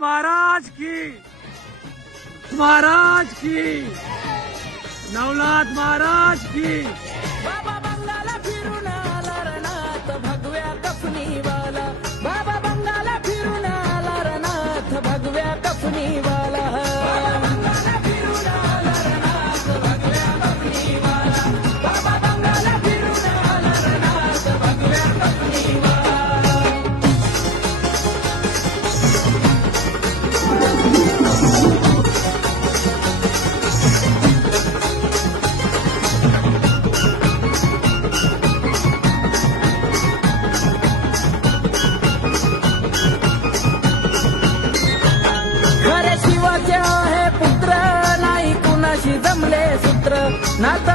महाराज की, महाराज की, नवनाथ महाराज की। बाबा बंगाला फिरून आला रनाथ भगव्या कफनीवाला, बाबा बंगाला फिरून आला रनाथ भगव्या कफनीवाला, बंगाला फिरून आला रनाथ भगव्या कफनीवाला, बाबा बंगाला फिरून आला रनाथ भगव्या कफनीवाला। खरे शिवाचे आहे पुत्र, नाही कुणाशी जमले सूत्र, नाथ